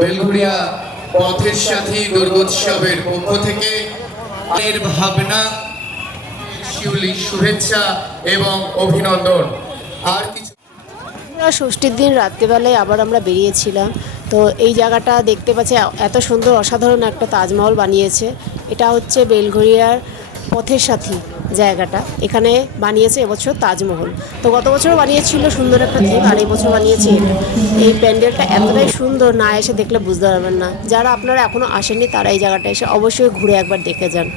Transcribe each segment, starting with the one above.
বেলঘরিয়া পথের সাথী দুর্গোৎসবের পক্ষ থেকে এর ভাবনা, শিউলি শুভেচ্ছা এবং অভিনন্দন। আর কিছু ষষ্ঠীর দিন রাত্রিবেলায় আবার আমরা বেরিয়েছিলাম। তো এই জায়গাটা দেখতে পাচ্ছি, এত সুন্দর অসাধারণ একটা তাজমহল বানিয়েছে। এটা হচ্ছে বেলঘরিয়ার পথের সাথী জায়গাটা, এখানে বানিয়েছে এবছর তাজমহল। তো গত বছরও বানিয়েছিল সুন্দর একটা থিম, আর এই বছর বানিয়েছে এটা। এই প্যান্ডেলটা এতটাই সুন্দর, না এসে দেখলে বুঝতে পারবেন না। যারা আপনারা এখনও আসেননি তারা এই জায়গাটা এসে অবশ্যই ঘুরে একবার দেখে যান।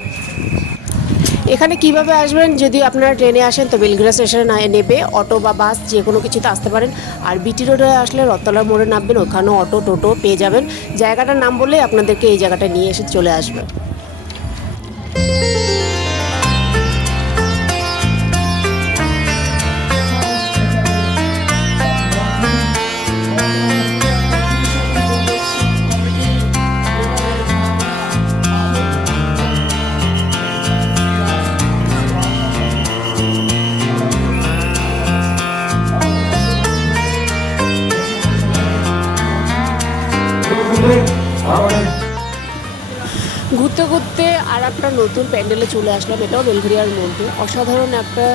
এখানে কিভাবে আসবেন, যদি আপনারা ট্রেনে আসেন তো বেলঘরিয়া স্টেশনে নেবে অটো বা বাস যে কোনো কিছুতে আসতে পারেন। আর বিটি রোডে আসলে রথতলার মোড়ে নামবেন, ওখানেও অটো টোটো পেয়ে যাবেন। জায়গাটার নাম বললেই আপনাদেরকে এই জায়গাটা নিয়ে এসে চলে আসবে। ঘুরতে ঘুরতে আর একটা নতুন প্যান্ডেলে চলে আসলাম। এটাও বেলঘরিয়ার মধ্যে অসাধারণ একটা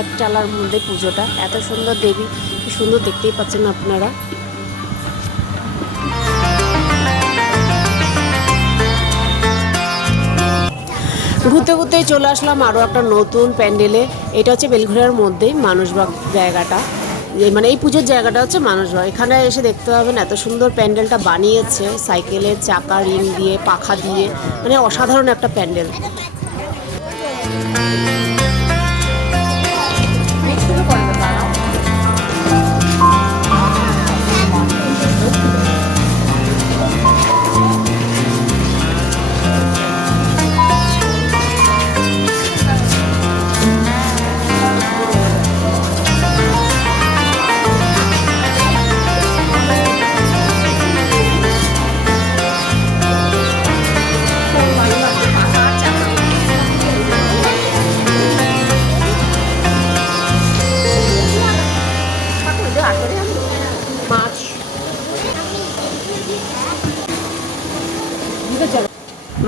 একটালার মধ্যে পুজোটা, এত সুন্দর দেবী, কি সুন্দর দেখতেই পাচ্ছেন আপনারা। ঘুরতে ঘুরতেই চলে আসলাম আরও একটা নতুন প্যান্ডেলে। এটা হচ্ছে বেলঘরিয়ার মধ্যেই মানুষবাগ জায়গাটা, এই পুজোর জায়গাটা হচ্ছে মানুষবাগ। এখানে এসে দেখতে পাবেন এত সুন্দর প্যান্ডেলটা বানিয়েছে, সাইকেলের চাকা, রিং দিয়ে, পাখা দিয়ে, অসাধারণ একটা প্যান্ডেল।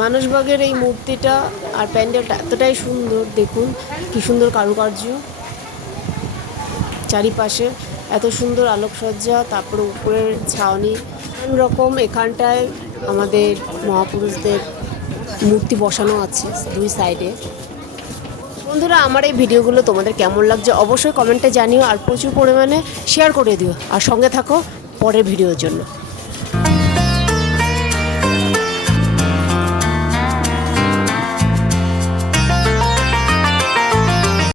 মানুষবাগের এই মূর্তিটা আর প্যান্ডেলটা এতটাই সুন্দর, দেখুন কি সুন্দর কারুকার্য, চারিপাশে এত সুন্দর আলোকসজ্জা, তারপরে উপরের ছাউনি রকম। এখানটায় আমাদের মহাপুরুষদের মূর্তি বসানো আছে দুই সাইডে। বন্ধুরা, আমার এই ভিডিওগুলো তোমাদের কেমন লাগছে অবশ্যই কমেন্টে জানিও, আর প্রচুর পরিমাণে শেয়ার করে দিও, আর সঙ্গে থাকো পরের ভিডিওর জন্য।